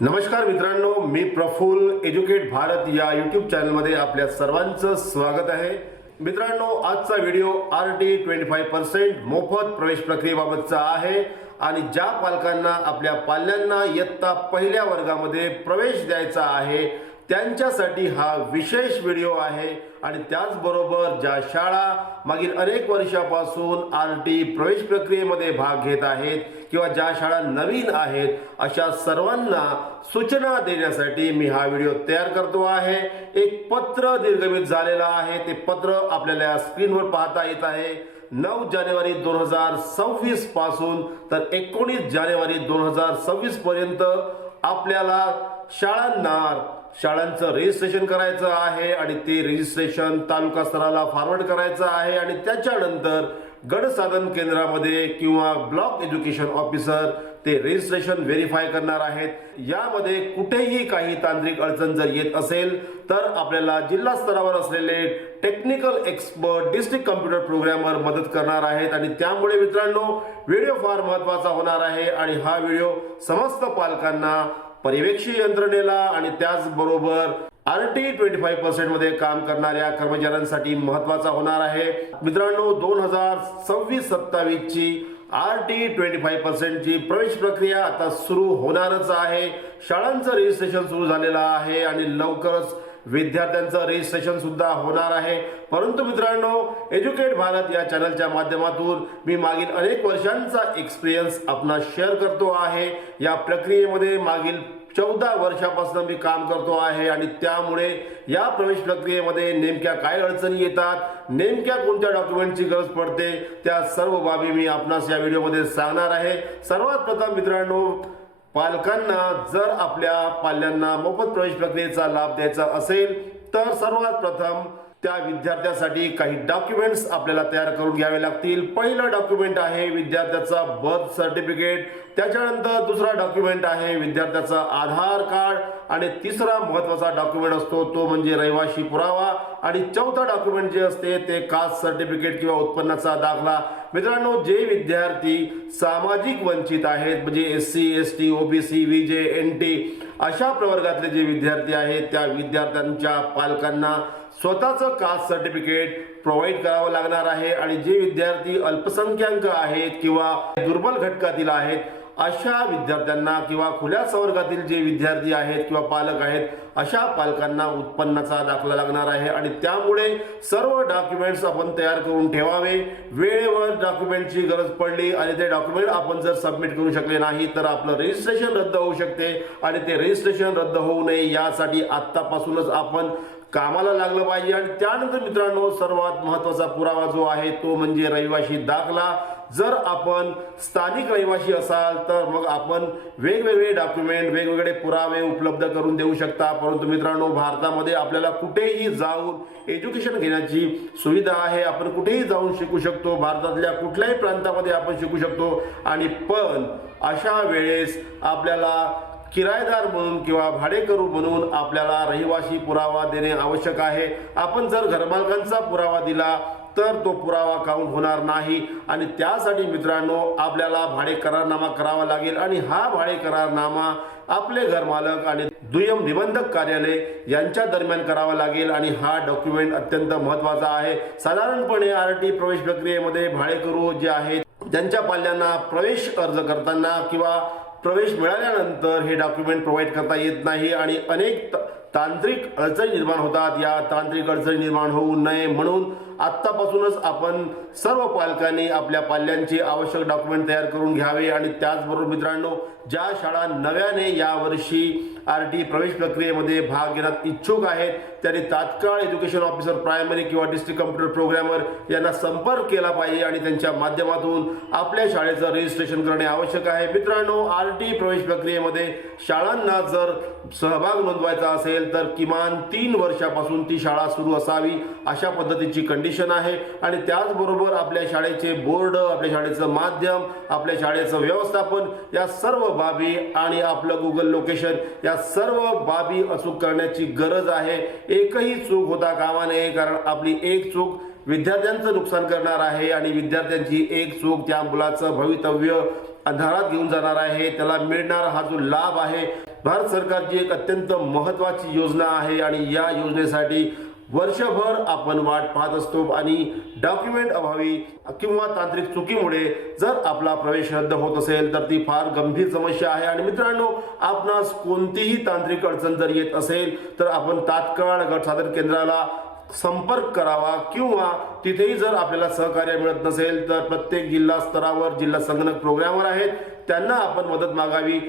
नमस्कार मित्रांनो, मी प्रफुल्ल एज्युकेट भारत या यूट्यूब चॅनलमध्ये आपल्या सर्वांचं स्वागत आहे। मित्रांनो, आजचा व्हिडिओ RT25% मोफत प्रवेश प्रक्रियेबाबतचा आहे आणि ज्या पालकांना आपल्या पाल्यांना इयत्ता पहिल्या वर्गामध्ये प्रवेश द्यायचा आहे त्यांच्यासाठी हा विशेष व्हिडिओ आहे। आणि त्याचबरोबर ज्या शाळा मागील अनेक वर्षापासून RT प्रवेश प्रक्रियेमध्ये भाग घेत आहेत किंवा ज्या शाळा नवीन आहेत अशा सर्वांना सूचना देण्यासाठी मी हा व्हिडिओ तयार करतो आहे। एक पत्र निर्गमित झालेलं आहे, ते पत्र आपल्याला स्क्रीनवर पाहता येत आहे। 9 जानेवारी 2026 पासून तर 19 जानेवारी 2026 पर्यंत आपल्याला शाळांचं रजिस्ट्रेशन करायचं आहे आणि ते रजिस्ट्रेशन तालुका स्तराला फॉरवर्ड करायचं आहे आणि त्याच्यानंतर गट साधन केंद्रामध्ये किंवा ब्लॉक एज्युकेशन ऑफिसर ते रजिस्ट्रेशन व्हेरीफाय करणार आहेत। यामध्ये कुठेही काही तांत्रिक अडचण जर येत असेल तर आपल्याला जिल्हा स्तरावर असलेले technical expert district computer programmer मदत करणार आहेत आणि त्यामुळे मित्रांनो व्हिडिओ फार महत्त्वाचा होणार आहे आणि हा व्हिडिओ समस्त पालकांना, पर्यवेक्षी यंत्रणेला आणि त्याचबरोबर RT25% मध्ये काम करणाऱ्या कर्मचाऱ्यांसाठी महत्त्वाचा होणार आहे। मित्रांनो, 2026-27 ची RT25% ची प्रवेश प्रक्रिया आता सुरू होणारच आहे। शाळांचं रजिस्ट्रेशन सुरू झालेलं आहे आणि लवकरच विद्यार्थ्यांचं रजिस्ट्रेशन सुद्धा होणार आहे। परंतु मित्रांनो, एज्युकेट भारत या चॅनलच्या माध्यमातून मी मागील अनेक वर्षांचा एक्सपिरियन्स आपणास शेअर करतो आहे। या प्रक्रियेमध्ये मागील 14 वर्षापासून मी काम करतो आहे आणि त्यामुळे या प्रवेश प्रक्रियेमध्ये नेमक्या काय अडचणी येतात, नेमक्या कोणत्या डॉक्युमेंटची गरज पडते, त्या सर्व बाबी मी आपणास या व्हिडिओमध्ये सांगणार आहे। सर्वात प्रथम मित्रांनो, पालकांना जर आपल्या पाल्यांना मोफत प्रवेश प्रक्रियेचा लाभ द्यायचा असेल तर सर्वात प्रथम त्या विद्यार्थ्यासाठी काही डॉक्युमेंट्स आपल्याला तयार करून घ्यावे लागतील। पहिलं डॉक्युमेंट आहे विद्यार्थ्याचा बर्थ सर्टिफिकेट, त्याच्यानंतर दुसरा डॉक्युमेंट आहे विद्यार्थ्याचा आधार कार्ड आणि तिसरा महत्त्वाचा डॉक्युमेंट असतो तो म्हणजे रहिवासी पुरावा आणि चौथा डॉक्युमेंट जे असते ते कास्ट सर्टिफिकेट किंवा उत्पन्नाचा दाखला। मित्रांनो, जे विद्यार्थी सामाजिक वंचित आहेत म्हणजे SC ST OBC VJ NT अशा प्रवर्गातले जे विद्यार्थी आहेत त्या विद्यार्थ्यांच्या पालकांना स्वतःचं कास्ट सर्टिफिकेट प्रोव्हाइड करावं लागणार आहे आणि जे विद्यार्थी अल्पसंख्याक आहेत किंवा दुर्बल घटकातील आहेत अशा विद्यार्थ्यांना किंवा खुल्या संवर्गातील जे विद्यार्थी आहेत किंवा पालक आहेत अशा पालकांना उत्पन्नाचा दाखला लागणार आहे आणि त्यामुळे सर्व डॉक्युमेंट्स आपण तयार करून ठेवावे। वेळेवर डॉक्युमेंटची गरज पडली आणि ते डॉक्युमेंट आपण जर सबमिट करू शकले नाही तर आपलं रजिस्ट्रेशन रद्द होऊ शकते आणि ते रजिस्ट्रेशन रद्द होऊ नये यासाठी आत्तापासूनच आपण कामाला लागलं पाहिजे। आणि त्यानंतर मित्रांनो, सर्वात महत्त्वाचा पुरावा जो आहे तो म्हणजे रहिवासी दाखला। जर आपण स्थानिक रहिवासी असाल तर मग आपण वेगवेगळे डॉक्युमेंट, वेगवेगळे पुरावे उपलब्ध करून देऊ शकता। परंतु मित्रांनो, भारतामध्ये आपल्याला कुठेही जाऊन एज्युकेशन घेण्याची सुविधा आहे, आपण कुठेही जाऊन शिकू शकतो, भारतातल्या कुठल्याही प्रांतामध्ये आपण शिकू शकतो आणि पण अशा वेळेस आपल्याला किरायेदार म्हणून किंवा भाडेकरू म्हणून आपल्याला रहिवासी पुरावा देणे आवश्यक आहे। आपण जर घरमालकांचा पुरावा दिला तर तो पुरावा काउंट होणार नाही आणि त्यासाठी मित्रांनो आपल्याला भाडे करारनामा करावा लागेल आणि हा भाडे करारनामा आपले घरमालक आणि दुय्यम निबंधक कार्यालय यांच्या दरम्यान करावा लागेल आणि हा डॉक्युमेंट अत्यंत महत्त्वाचा आहे। साधारणपणे RT प्रवेश प्रक्रियेमध्ये भाडेकरू जे आहेत त्यांच्या पाल्यांना प्रवेश अर्ज करताना किंवा प्रवेश मिळाल्यानंतर हे डॉक्युमेंट प्रोव्हाइड करता येत नाही आणि अनेक तांत्रिक अडचणी निर्माण होतात। या तांत्रिक अडचणी निर्माण होऊ नये म्हणून आत्तापासूनच आपण सर्व पालकांनी आपल्या पाल्यांचे आवश्यक डॉक्युमेंट तयार करून घ्यावे आणि त्याचबरोबर मित्रांनो, ज्या शाळा नव्याने यावर्षी RT प्रवेश प्रक्रियेमध्ये भाग घेण्यात इच्छुक आहेत त्यांनी तात्काळ एज्युकेशन ऑफिसर प्रायमरी किंवा डिस्ट्रिक्ट कम्प्युटर प्रोग्रामर यांना संपर्क केला पाहिजे आणि त्यांच्या माध्यमातून आपल्या शाळेचं रजिस्ट्रेशन करणे आवश्यक आहे। मित्रांनो, RT प्रवेश प्रक्रियेमध्ये शाळांना जर सहभाग नोंदवायचा असेल तर किमान 3 वर्षापासून ती शाळा सुरू असावी अशा पद्धतीची कंडिशन आहे आणि त्याचबरोबर आपल्या शाळेचे बोर्ड, आपल्या शाळेचं माध्यम, आपल्या शाळेचं व्यवस्थापन या सर्व बाबी आणि आपलं गुगल लोकेशन या सर्व बाबी अचूक करण्याची गरज आहे। एकही चूक होता कामा नये, कारण आपली एक चूक विद्यार्थ्यांचं नुकसान करणार आहे आणि विद्यार्थ्यांची एक चूक त्या मुलाचं भवितव्य अंधारात घेऊन जाणार आहे, त्याला मिळणारा हा जो लाभ आहे भारत सरकारची एक अत्यंत महत्त्वाची योजना आहे आणि या योजनेसाठी वर्षभर आपण वाट पाहत असतो आणि डॉक्युमेंट अभावी किंवा तांत्रिक चुकीमुळे जर आपला प्रवेश रद्द होत असेल तर ती फार गंभीर समस्या आहे. आणि मित्रांनो, आपणास कोणतीही तांत्रिक अडचण जर येत असेल तर आपण तात्काळ गट सादर केंद्राला संपर्क करावा किंवा तिथेही जर आपल्याला सहकार्य मिळत नसेल तर प्रत्येक जिल्हा स्तरावर जिल्हा संगणक प्रोग्रामर आहेत, त्यांना आपण मदत मागावी.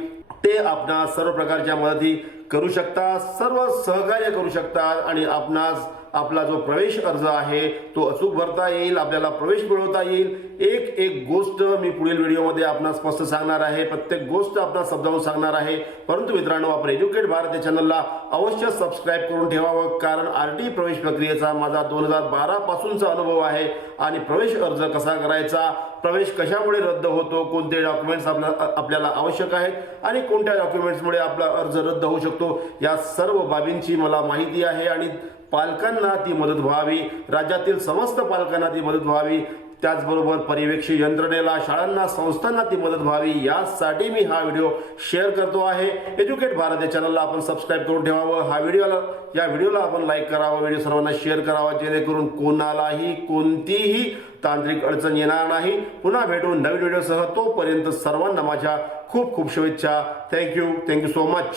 ते आपणास सर्व प्रकारच्या मदती करू शकतात, सर्व सहकार्य करू शकतात आणि आपणास आपला जो प्रवेश अर्ज आहे तो अचूक भरता येईल, आपल्याला प्रवेश मिळवता येईल. एक एक गोष्ट मी पुढील व्हिडिओमध्ये आपणास स्पष्ट सांगणार आहे, प्रत्येक गोष्ट आपणास समजावून सांगणार आहे. परंतु मित्रांनो, आपण एज्युकेट भारत या चॅनलला अवश्य सबस्क्राईब करून ठेवावं, कारण RT प्रवेश प्रक्रियेचा माझा 2012 पासूनचा अनुभव आहे आणि प्रवेश अर्ज कसा करायचा, प्रवेश कशामुळे रद्द होतो, कोणते डॉक्युमेंट्स आपल्याला आवश्यक आहेत आणि कोणत्या डॉक्युमेंट्समुळे आपला अर्ज रद्द होऊ शकतो, या सर्व बाबींची मला माहिती आहे आणि पालकांना ती मदत व्हावी, राज्यातील समस्त पालकांना ती मदत व्हावी, त्याचबरोबर पर्यवेक्षक यंत्रणेला, शाळांना, संस्थांना ती मदत व्हावी, यासाठी मी हा व्हिडिओ शेअर करतो आहे. एज्युकेट भारत या चॅनलला आपण सबस्क्राईब करून ठेवावं, या व्हिडिओला आपण लाईक करावं, व्हिडिओ सर्वांना शेअर करावा, जेणेकरून कोणालाही कोणतीही तांत्रिक अडचण येणार नाही. पुन्हा भेटू नवीन व्हिडिओसह. तोपर्यंत सर्वांना माझ्या खूप खूप शुभेच्छा. Thank you so much.